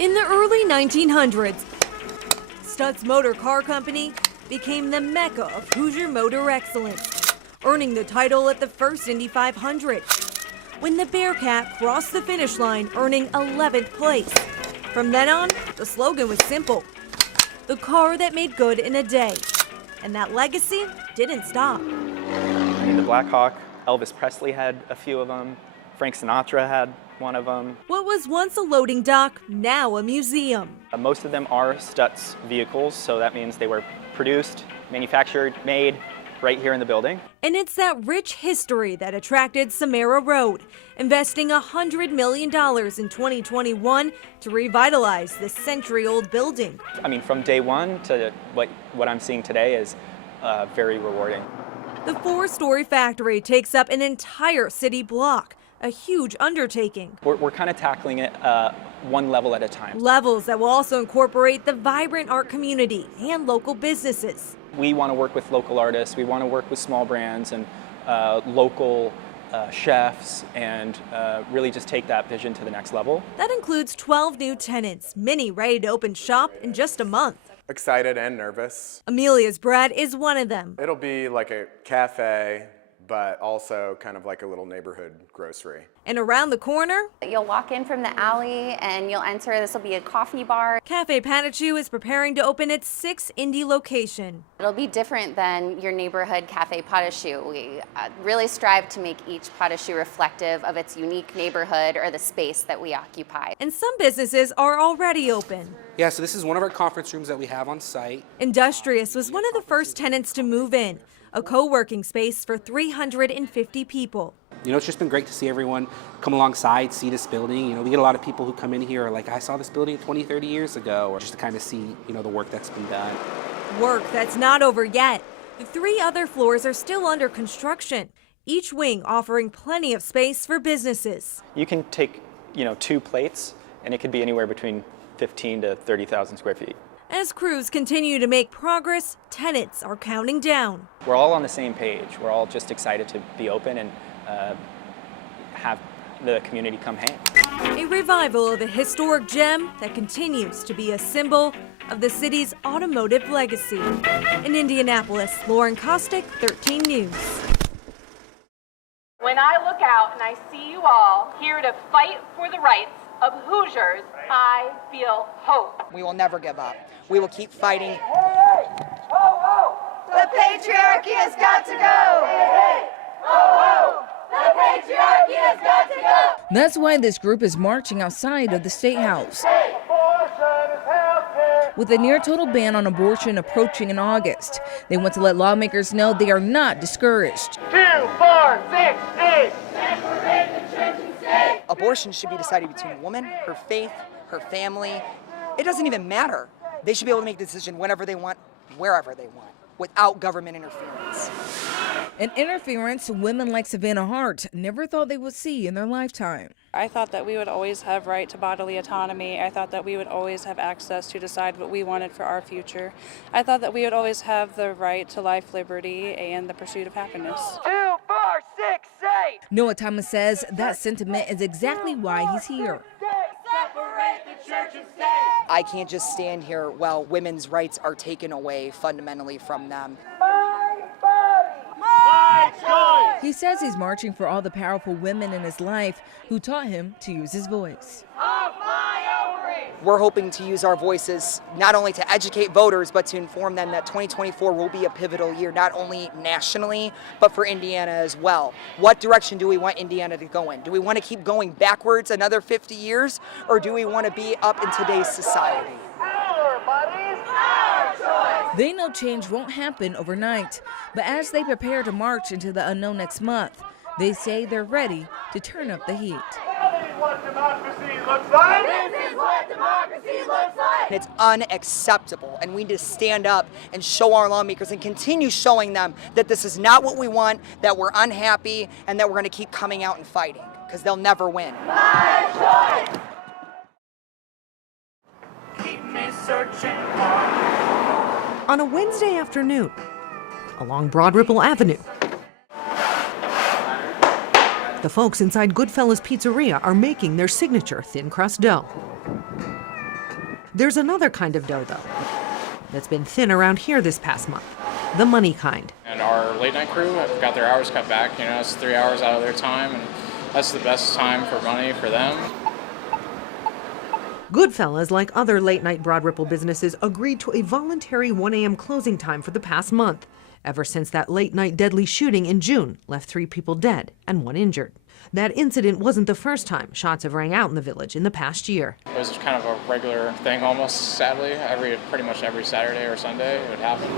In the early 1900s, Stutz Motor Car Company became the mecca of Hoosier motor excellence, earning the title at the first Indy 500, when the Bearcat crossed the finish line, earning 11th place. From then on, the slogan was simple: the car that made good in a day. And that legacy didn't stop. I mean, the Black Hawk, Elvis Presley had a few of them. Frank Sinatra had one of them. What was once a loading dock, now a museum. Most of them are Stutz vehicles, so that means they were produced, manufactured, made right here in the building. And it's that rich history that attracted Samara Road, investing $100 million in 2021 to revitalize this century-old building. I mean, from day one to what I'm seeing today is very rewarding. The 4-story factory takes up an entire city block, a huge undertaking. We're kind of tackling it one level at a time. Levels that will also incorporate the vibrant art community and local businesses. We want to work with local artists, we want to work with small brands and local chefs, and really just take that vision to the next level. That includes 12 new tenants, many ready to open shop in just a month. Excited and nervous. Amelia's Bread is one of them. It'll be like a cafe, but also kind of like a little neighborhood grocery. And around the corner, you'll walk in from the alley and you'll enter. This will be a coffee bar. Cafe Patachu is preparing to open its 6th Indy location. It'll be different than your neighborhood Cafe Patachu. We really strive to make each Patachu reflective of its unique neighborhood or the space that we occupy. And some businesses are already open. Yeah, so this is one of our conference rooms that we have on site. Industrious was one of the first tenants to move in, a co-working space for 350 people. You know, it's just been great to see everyone come alongside, see this building. You know, we get a lot of people who come in here are like, I saw this building 20, 30 years ago, or just to kind of see, you know, the work that's been done. Work that's not over yet. The 3 other floors are still under construction, each wing offering plenty of space for businesses. You can take, 2 plates, and it could be anywhere between 15 to 30,000 square feet. As crews continue to make progress, tenants are counting down. We're all on the same page. We're all just excited to be open and have the community come hang. A revival of a historic gem that continues to be a symbol of the city's automotive legacy. In Indianapolis, Lauren Kostick, 13 News. When I look out and I see you all here to fight for the rights of Hoosiers, I feel hope. We will never give up. We will keep fighting. Hey, hey, ho, ho. The patriarchy has got to go. Hey, hey, ho, ho. The patriarchy has got to go. That's why this group is marching outside of the State House. With a near total ban on abortion approaching in August, they want to let lawmakers know they are not discouraged. 2, 4, 6, 8. Abortion should be decided between a woman, her faith, her family. It doesn't even matter. They should be able to make the decision whenever they want, wherever they want, without government interference. An interference women like Savannah Hart never thought they would see in their lifetime. I thought that we would always have right to bodily autonomy. I thought that we would always have access to decide what we wanted for our future. I thought that we would always have the right to life, liberty, and the pursuit of happiness. 2, 4, 6, 8. Noah Thomas says that sentiment is exactly why he's here. Separate the church and state. I can't just stand here while women's rights are taken away fundamentally from them. He says he's marching for all the powerful women in his life who taught him to use his voice. We're hoping to use our voices not only to educate voters, but to inform them that 2024 will be a pivotal year, not only nationally, but for Indiana as well. What direction do we want Indiana to go in? Do we want to keep going backwards another 50 years, or do we want to be up in today's society? They know change won't happen overnight, but as they prepare to march into the unknown next month, they say they're ready to turn up the heat. This is what democracy looks like. This is what democracy looks like. It's unacceptable, and we need to stand up and show our lawmakers and continue showing them that this is not what we want, that we're unhappy, and that we're going to keep coming out and fighting, because they'll never win. My choice. Keep me searching for. On a Wednesday afternoon, along Broad Ripple Avenue, the folks inside Goodfellas Pizzeria are making their signature thin crust dough. There's another kind of dough, though, that's been thin around here this past month. The money kind. And our late night crew have got their hours cut back. You know, it's 3 hours out of their time, and that's the best time for money for them. Goodfellas, like other late night Broad Ripple businesses, agreed to a voluntary 1 a.m. closing time for the past month, ever since that late night deadly shooting in June left 3 people dead and 1 injured. That incident wasn't the first time shots have rang out in the village in the past year. It was kind of a regular thing almost, sadly. Pretty much every Saturday or Sunday it would happen.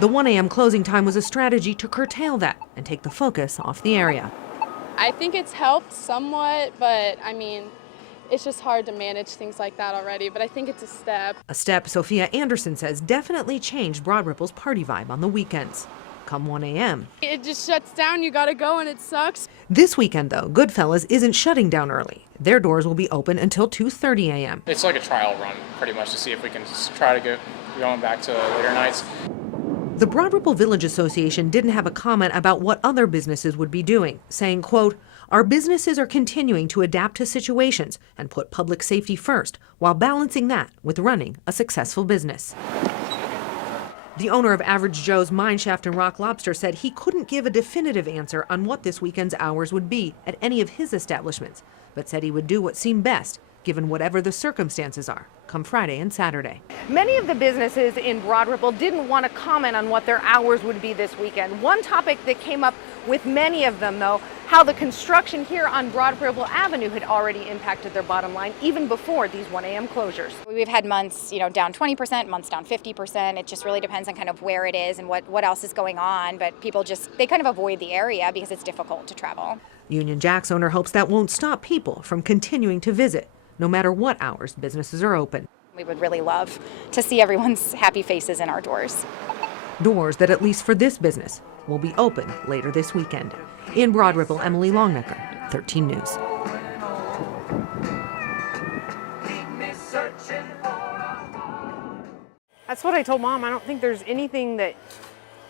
The 1 a.m. closing time was a strategy to curtail that and take the focus off the area. I think it's helped somewhat, but I mean, it's just hard to manage things like that already, but I think it's a step. A step Sophia Anderson says definitely changed Broad Ripple's party vibe on the weekends. Come 1 a.m. It just shuts down, you gotta go, and it sucks. This weekend, though, Goodfellas isn't shutting down early. Their doors will be open until 2:30 a.m. It's like a trial run, pretty much, to see if we can try to get going back to later nights. The Broad Ripple Village Association didn't have a comment about what other businesses would be doing, saying, quote, "Our businesses are continuing to adapt to situations and put public safety first while balancing that with running a successful business." The owner of Average Joe's Mine Shaft and Rock Lobster said he couldn't give a definitive answer on what this weekend's hours would be at any of his establishments, but said he would do what seemed best, given whatever the circumstances are, come Friday and Saturday. Many of the businesses in Broad Ripple didn't want to comment on what their hours would be this weekend. One topic that came up with many of them, though, how the construction here on Broad Ripple Avenue had already impacted their bottom line even before these 1 a.m. closures. We've had months, down 20%, months down 50%. It just really depends on kind of where it is and what else is going on. But people they kind of avoid the area because it's difficult to travel. Union Jack's owner hopes that won't stop people from continuing to visit, no matter what hours businesses are open. We would really love to see everyone's happy faces in our doors. Doors that, at least for this business, will be open later this weekend. In Broad Ripple, Emily Longnecker, 13 News. That's what I told Mom. I don't think there's anything that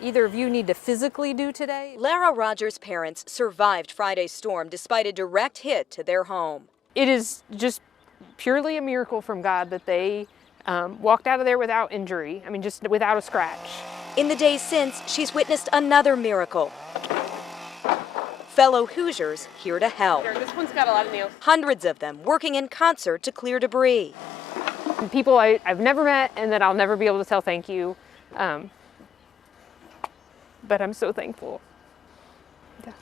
either of you need to physically do today. Lara Rogers' parents survived Friday's storm despite a direct hit to their home. It is just purely a miracle from God that they walked out of there without injury. I mean, just without a scratch. In the days since, she's witnessed another miracle. Fellow Hoosiers here to help. This one's got a lot of nails. Hundreds of them working in concert to clear debris. People I've never met and that I'll never be able to tell thank you. But I'm so thankful. Yeah.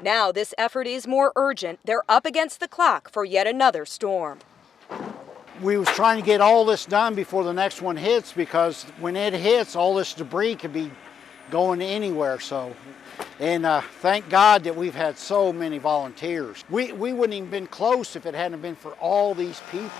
Now this effort is more urgent. They're up against the clock for yet another storm. We was trying to get all this done before the next one hits, because when it hits, all this debris could be going anywhere. And thank God that we've had so many volunteers. We wouldn't even been close if it hadn't been for all these people.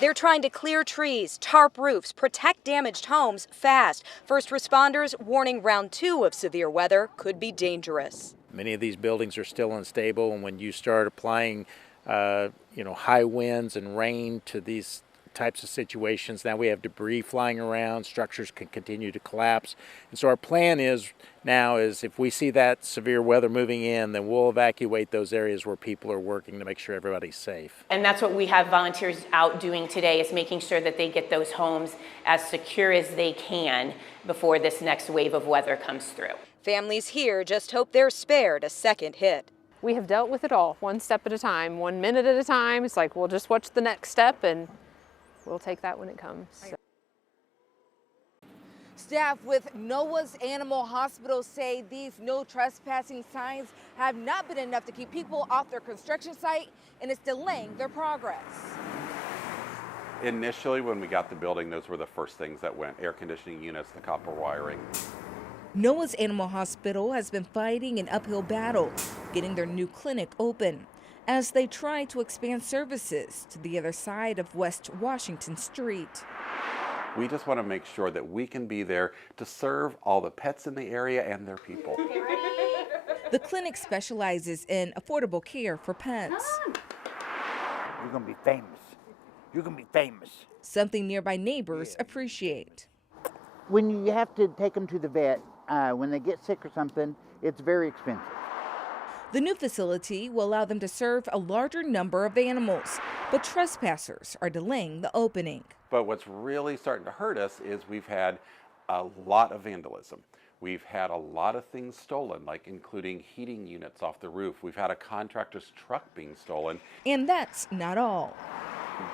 They're trying to clear trees, tarp roofs, protect damaged homes fast. First responders warning round 2 of severe weather could be dangerous. Many of these buildings are still unstable, and when you start applying high winds and rain to these types of situations, now we have debris flying around, structures can continue to collapse. And so our plan is if we see that severe weather moving in, then we'll evacuate those areas where people are working to make sure everybody's safe. And that's what we have volunteers out doing today, is making sure that they get those homes as secure as they can before this next wave of weather comes through. Families here just hope they're spared a second hit. We have dealt with it all, one step at a time, 1 minute at a time. It's like, we'll just watch the next step and we'll take that when it comes. So. Staff with Noah's Animal Hospital say these no trespassing signs have not been enough to keep people off their construction site, and it's delaying their progress. Initially, when we got the building, those were the first things that went: air conditioning units, the copper wiring. Noah's Animal Hospital has been fighting an uphill battle getting their new clinic open as they try to expand services to the other side of West Washington Street. We just want to make sure that we can be there to serve all the pets in the area and their people. The clinic specializes in affordable care for pets. You're going to be famous. You're going to be famous. Something nearby neighbors appreciate. When you have to take them to the vet, when they get sick or something, it's very expensive. The new facility will allow them to serve a larger number of animals, but trespassers are delaying the opening. But what's really starting to hurt us is we've had a lot of vandalism. We've had a lot of things stolen, like including heating units off the roof. We've had a contractor's truck being stolen. And that's not all.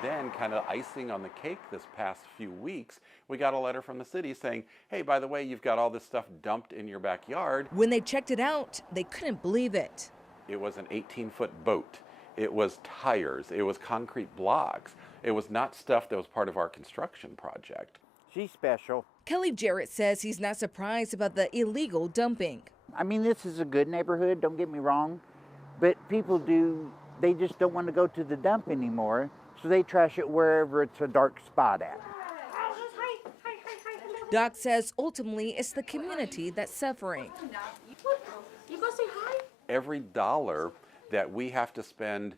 Then, kind of icing on the cake this past few weeks, we got a letter from the city saying, hey, by the way, you've got all this stuff dumped in your backyard. When they checked it out, they couldn't believe it. It was an 18-foot boat. It was tires. It was concrete blocks. It was not stuff that was part of our construction project. She's special. Kelly Jarrett says he's not surprised about the illegal dumping. I mean, this is a good neighborhood, don't get me wrong, but people they just don't want to go to the dump anymore, so they trash it wherever it's a dark spot at. Doc says ultimately it's the community that's suffering. You go say hi? Every dollar that we have to spend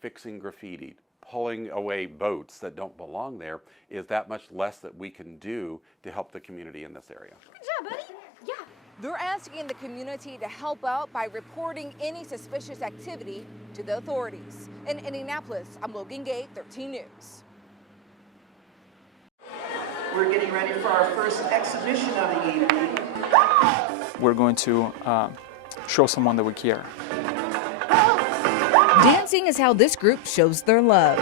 fixing graffiti, pulling away boats that don't belong there, is that much less that we can do to help the community in this area. Good job, buddy. Yeah. They're asking the community to help out by reporting any suspicious activity to the authorities. In Indianapolis, I'm Logan Gay, 13 News. We're getting ready for our first exhibition of the evening. We're going to show someone that we care. Dancing is how this group shows their love.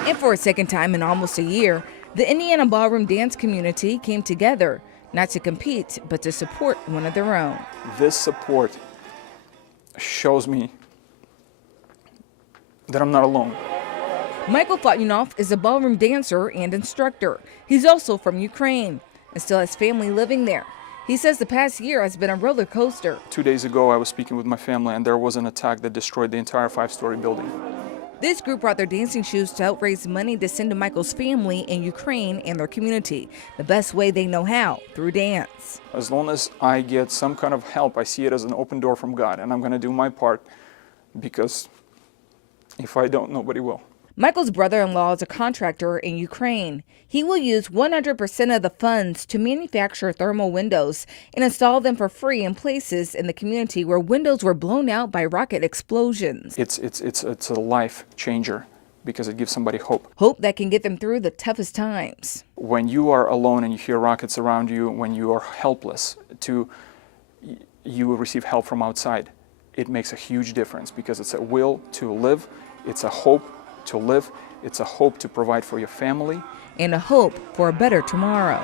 And for a second time in almost a year, the Indiana ballroom dance community came together, not to compete, but to support one of their own. This support shows me that I'm not alone. Michael Fotyunov is a ballroom dancer and instructor. He's also from Ukraine and still has family living there. He says the past year has been a roller coaster. 2 days ago, I was speaking with my family, and there was an attack that destroyed the entire 5-story building. This group brought their dancing shoes to help raise money to send to Michael's family in Ukraine and their community, the best way they know how, through dance. As long as I get some kind of help, I see it as an open door from God, and I'm going to do my part, because if I don't, nobody will. Michael's brother-in-law is a contractor in Ukraine. He will use 100% of the funds to manufacture thermal windows and install them for free in places in the community where windows were blown out by rocket explosions. It's a life changer because it gives somebody hope. Hope that can get them through the toughest times. When you are alone and you hear rockets around you, when you are helpless, you will receive help from outside. It makes a huge difference because it's a will to live, it's a hope to live, it's a hope to provide for your family, and a hope for a better tomorrow.